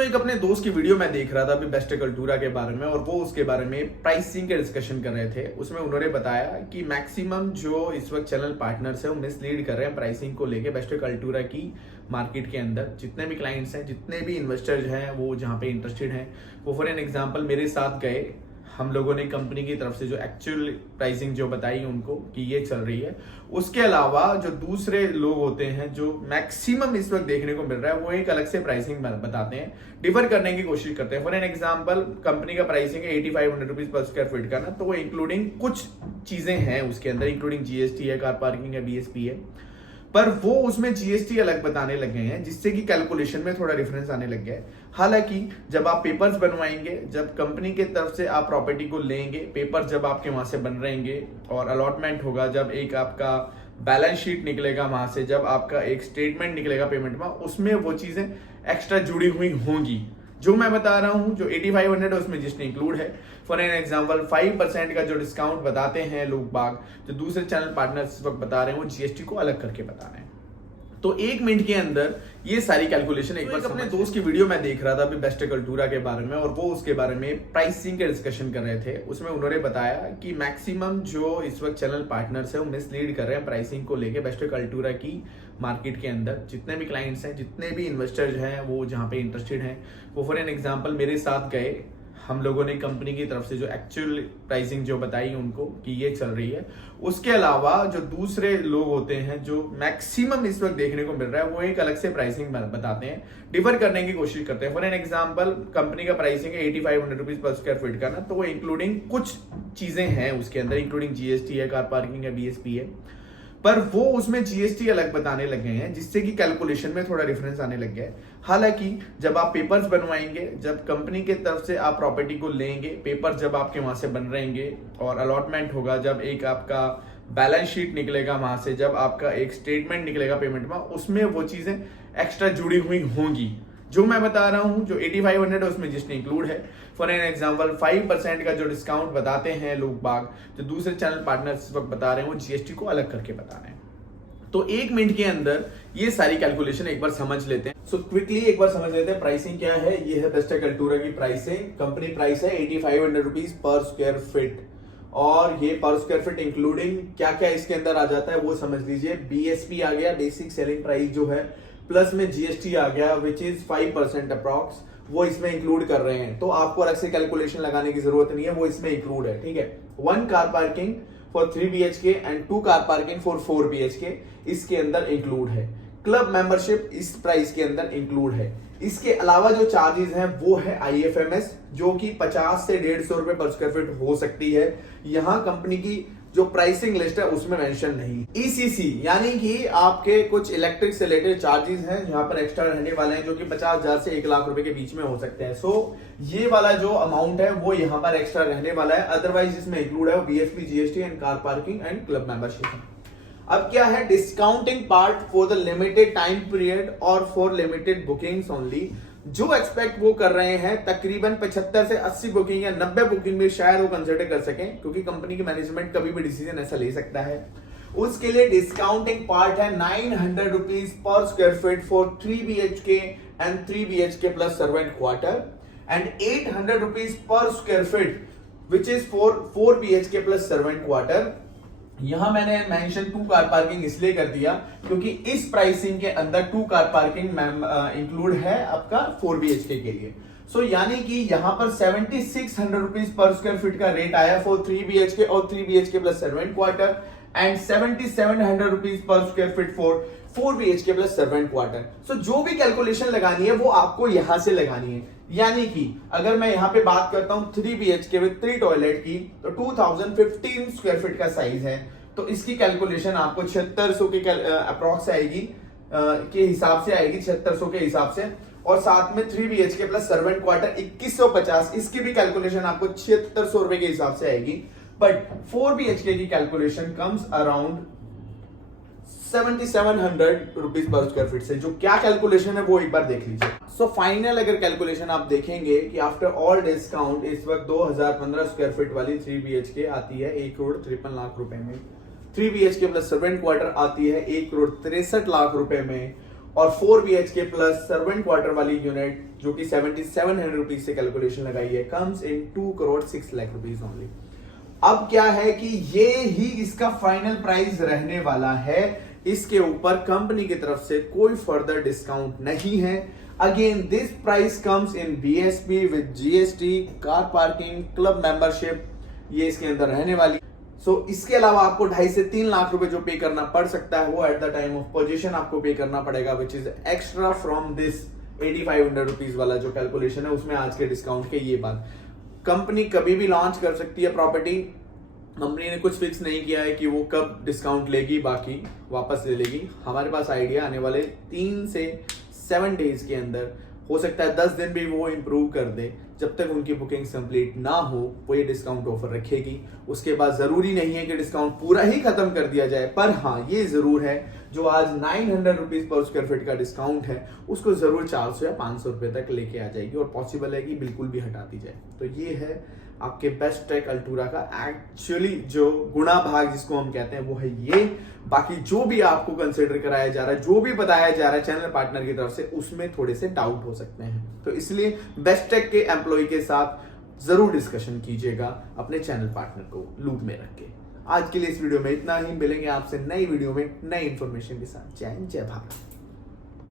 एक अपने दोस्त की वीडियो मैं देख रहा था अभी बेस्ट कल्टूरा के बारे में, और वो उसके बारे में प्राइसिंग के डिस्कशन कर रहे थे। उसमें उन्होंने बताया कि मैक्सिमम जो इस वक्त चैनल पार्टनर्स है वो मिसलीड कर रहे हैं प्राइसिंग को लेके बेस्ट कल्टूरा की मार्केट के अंदर। जितने भी क्लाइंट्स हैं, जितने भी इन्वेस्टर्स हैं, वो जहाँ पे इंटरेस्टेड हैं, वो फॉर एन एग्जाम्पल मेरे साथ गए। हम लोगों ने कंपनी की तरफ से जो एक्चुअल प्राइसिंग जो बताई उनको कि ये चल रही है। उसके अलावा जो दूसरे लोग होते हैं जो मैक्सिमम इस वक्त देखने को मिल रहा है, वो एक अलग से प्राइसिंग बताते हैं, डिफर करने की कोशिश करते हैं। फॉर एन एग्जांपल कंपनी का प्राइसिंग है 8500 रुपीज पर स्क्वायर फीट का ना, तो वो इंक्लूडिंग कुछ चीजें हैं उसके अंदर, इंक्लूडिंग जीएसटी है, कार पार्किंग है, बीएसपी है, पर वो उसमें जीएसटी अलग बताने लग गए हैं, जिससे कि कैलकुलेशन में थोड़ा डिफरेंस आने लग गया है। हालांकि जब आप पेपर्स बनवाएंगे, जब कंपनी के तरफ से आप प्रॉपर्टी को लेंगे, पेपर जब आपके वहां से बन रहेंगे और अलॉटमेंट होगा, जब एक आपका बैलेंस शीट निकलेगा वहां से, जब आपका एक स्टेटमेंट निकलेगा पेमेंट में, उसमें वो चीजें एक्स्ट्रा जुड़ी हुई होंगी। जो मैं बता रहा हूं, जो 8500 है उसमें जीएसटी इंक्लूड है। फॉर एन एग्जांपल 5% का जो डिस्काउंट बताते हैं लोग बाग, जो दूसरे चैनल पार्टनर्स इस वक्त बता रहे हैं, वो जीएसटी को अलग करके बता रहे हैं। तो 1 मिनट के अंदर ये सारी कैलकुलेशन एक बार अपने दोस्त की वीडियो में देख रहा था अभी बेस्ट कल्टूरा के बारे में, और वो उसके बारे में प्राइसिंग के डिस्कशन कर रहे थे। उसमें उन्होंने बताया कि मैक्सिमम जो इस वक्त चैनल पार्टनर्स है वो मिसलीड कर रहे हैं प्राइसिंग को लेके बेस्ट कल्टूरा की मार्केट के अंदर। जितने भी क्लाइंट्स हैं, जितने भी इन्वेस्टर्स हैं, वो जहाँ पे इंटरेस्टेड हैं, वो फॉर एन एग्जाम्पल मेरे साथ गए। हम लोगों ने कंपनी की तरफ से जो एक्चुअल प्राइसिंग जो बताई उनको कि ये चल रही है। उसके अलावा जो दूसरे लोग होते हैं जो मैक्सिमम इस वक्त देखने को मिल रहा है, वो एक अलग से प्राइसिंग बताते हैं, डिफर करने की कोशिश करते हैं। फॉर एन एग्जांपल कंपनी का प्राइसिंग है 8500 रुपीज पर स्क्वायर फीट का ना, तो वो इंक्लूडिंग कुछ चीजें हैं उसके अंदर, इंक्लूडिंग जीएसटी है, कार पार्किंग है, बीएसपी है, पर वो उसमें जीएसटी अलग बताने लग गए हैं, जिससे कि कैलकुलेशन में थोड़ा डिफरेंस आने लग गया है। हालांकि जब आप पेपर्स बनवाएंगे, जब कंपनी के तरफ से आप प्रॉपर्टी को लेंगे, पेपर जब आपके वहां से बन रहेंगे और अलॉटमेंट होगा, जब एक आपका बैलेंस शीट निकलेगा वहां से, जब आपका एक स्टेटमेंट निकलेगा पेमेंट में, उसमें वो चीजें एक्स्ट्रा जुड़ी हुई होंगी। जो मैं बता रहा हूं, जो 8500 है उसमें जीएसटी इंक्लूड है। फॉर एन एग्जांपल 5% का जो डिस्काउंट बताते हैं लोग बाग, जो दूसरे चैनल पार्टनर्स इस वक्त बता रहे हैं, वो जीएसटी को अलग करके बता रहे हैं। तो 1 मिनट के अंदर ये सारी कैलकुलेशन एक बार समझ लेते हैं। सो क्विकली एक बार समझ लेते हैं प्राइसिंग क्या है। ये है बेस्ट कल्टूरा की प्राइसिंग। कंपनी प्राइस है 8500 रुपीज पर स्क्वायर फीट, और ये पर स्क्वायर फीट इंक्लूडिंग क्या क्या इसके अंदर आ जाता है वो समझ लीजिए। बीएसपी आ गया, बेसिक सेलिंग प्राइस जो है, प्लस में जीएसटी आ गया विच इज 5% अप्रॉक्स, वो इसमें इंक्लूड कर रहे हैं। तो आपको अलग से कैलकुलेशन लगाने की जरूरत नहीं है, वो इसमें इंक्लूड है। ठीक है, 1 car parking for 3 BHK and 2 car parking for 4 BHK इसके अंदर इंक्लूड है। क्लब मेंबरशिप इस प्राइस के अंदर इंक्लूड है। इसके अलावा जो चार्जेस हैं वो है IFMS, जो कि 50 से 150 रुपए पर स्क्वायर फीट हो सकती है। यहां कंपनी की जो प्राइसिंग लिस्ट है उसमें मेंशन नहीं। ECC यानी कि आपके कुछ इलेक्ट्रिक से रिलेटेड चार्जेस हैं यहाँ पर एक्स्ट्रा रहने वाले हैं, जो कि 50,000 से 1 लाख रुपए के बीच में हो सकते हैं। सो ये वाला जो अमाउंट है वो यहाँ पर एक्स्ट्रा रहने वाला है। अदरवाइज इसमें इंक्लूड है वो BSP, GST and car parking and club membership है। अब क्या है discounting part for the limited time period और फॉर लिमिटेड बुकिंग्स ओनली। जो एक्सपेक्ट वो कर रहे हैं तकरीबन 75 से 80 बुकिंग या 90 बुकिंग में शायद वो कंसिडर कर सकें, क्योंकि कंपनी की मैनेजमेंट कभी भी डिसीजन ऐसा ले सकता है। उसके लिए डिस्काउंटिंग पार्ट है 900 rupees per square feet for 3 BHK and 3 BHK plus servant quarter, and 800 rupees per square feet which is for 4 BHK plus servant quarter. यहां मैंने मेंशन 2 कार पार्किंग इसलिए कर दिया क्योंकि इस प्राइसिंग के अंदर 2 कार पार्किंग इंक्लूड है आपका 4 BHK के लिए। सो यानी कि यहां पर 7600 रुपीज पर स्क्वायर फीट का रेट आया फॉर 3 BHK और 3 BHK plus servant quarter, and 7700 rupees per square feet for 4 BHK plus servant quarter. So जो भी कैलकुलेशन लगानी है वो आपको यहां से लगानी है। यानी कि अगर मैं यहां पे बात करता हूं 3 BHK विद 3 टॉयलेट की, तो 2015 स्क्वायर फीट का साइज है, तो इसकी कैलकुलेशन आपको 7600 के अप्रॉक्स आएगी, के हिसाब से आएगी, 7600 के हिसाब से। और साथ में 3 BHK प्लस सर्वेंट क्वार्टर 2150, इसकी भी कैलकुलेशन आपको 7600 रुपए के हिसाब से आएगी। बट 4 BHK की calculation comes around 7700 rupees per square feet से। जो क्या कैलकुलेशन है वो एक बार देख लीजिए। सो फाइनल अगर कैलकुलेशन आप देखेंगे कि आफ्टर ऑल डिस्काउंट इस वक्त 2015 स्क्वायर फीट वाली 3 BHK आती है 1,53 लाख रुपए में। 3 BHK प्लस सर्वेंट क्वार्टर आती है 1,63 लाख रुपए में। और 4 BHK प्लस सर्वेंट क्वार्टर वाली यूनिट जो कि 7700 रुपीज से कैलकुलेशन लगाई है, comes in 2 crore 6 lakh rupees only. अब क्या है कि ये ही इसका फाइनल प्राइस रहने वाला है, इसके ऊपर कंपनी की तरफ से कोई फर्दर डिस्काउंट नहीं है। Again this price comes in BSP with GST, car parking, club membership, ये इसके अंदर रहने वाली। इसके अलावा आपको 2.5 से 3 लाख रुपए जो पे करना पड़ सकता है वो at the time of position आपको पे करना पड़ेगा, which is extra from this 8500 rupees वाला जो कैलकुलेशन है उसमें आज के डिस्काउंट के। ये बात कंपनी कभी भी लॉन्च कर सकती है प्रॉपर्टी, कंपनी ने कुछ फिक्स नहीं किया है कि वो कब डिस्काउंट लेगी, बाकी वापस ले लेगी। हमारे पास आइडिया आने वाले 3 से 7 डेज के अंदर, हो सकता है 10 दिन भी वो इंप्रूव कर दे। जब तक उनकी बुकिंग कंप्लीट ना हो वो ये डिस्काउंट ऑफर रखेगी। उसके बाद जरूरी नहीं है कि डिस्काउंट पूरा ही खत्म कर दिया जाए, पर हाँ ये जरूर है जो आज 900 रुपीज पर स्क्वायर फीट का डिस्काउंट है उसको जरूर 400 या 500 रुपए तक लेके आ जाएगी, और पॉसिबल है कि बिल्कुल भी हटा दी जाए। तो ये है आपके बेस्ट टेक अल्टूरा का एक्चुअली जो गुणा भाग जिसको हम कहते हैं वो है ये। बाकी जो भी आपको कंसिडर कराया जा रहा है, जो भी बताया जा रहा है चैनल पार्टनर की तरफ से, उसमें थोड़े से डाउट हो सकते हैं, तो इसलिए बेस्ट टेक के एम्प्लॉय के साथ जरूर डिस्कशन कीजिएगा अपने चैनल पार्टनर को लूप में रख के। आज के लिए इस वीडियो में इतना ही, मिलेंगे आपसे नई वीडियो में नई इंफॉर्मेशन के साथ। जय हिंद, जय भारत।